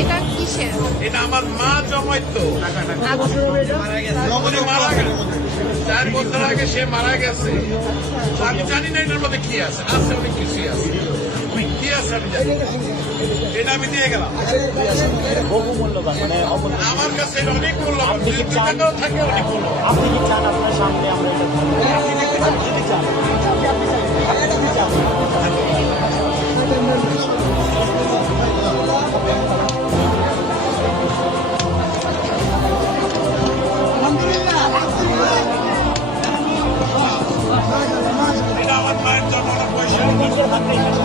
এটা কিসের? এটা আমার মা জমাইতো। মারা গেছে চার বছর আগে সে মারা গেছে। আমি জানি না এটার মধ্যে কি আছে আছে অনেক কিছুই আছে। কি আছে আমি জানি এটা আমি দিয়ে গেলাম। বহু মূল্যবান। মানে আমার কাছে এটা অনেক মূল্যবান। আপনি কি চান আপনার সামনে আমরা পয়সা